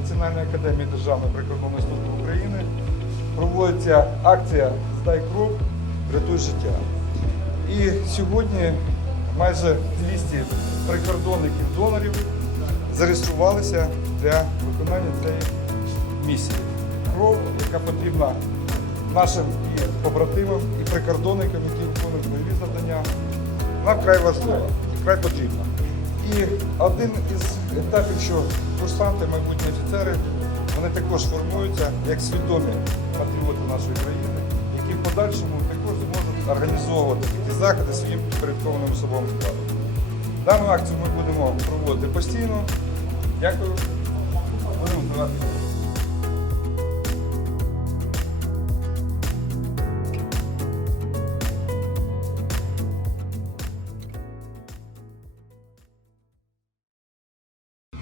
Національної академії Державної прикордонної служби України проводиться акція Здай кров, рятуй життя. І сьогодні майже 200 прикордонників-донорів зареєструвалися для виконання цієї місії. Кров, яка потрібна нашим і побратимам, і прикордонникам, які виконують бойові завдання, нам вкрай важлива і вкрай потрібна. І один із етапів, що курсанти, майбутні офіцери, вони також формуються як свідомі патріоти нашої країни, які в подальшому також зможуть організовувати такі заходи своїм підпорядкованим особовим складом. Дану акцію ми будемо проводити постійно. Дякую. Будемо.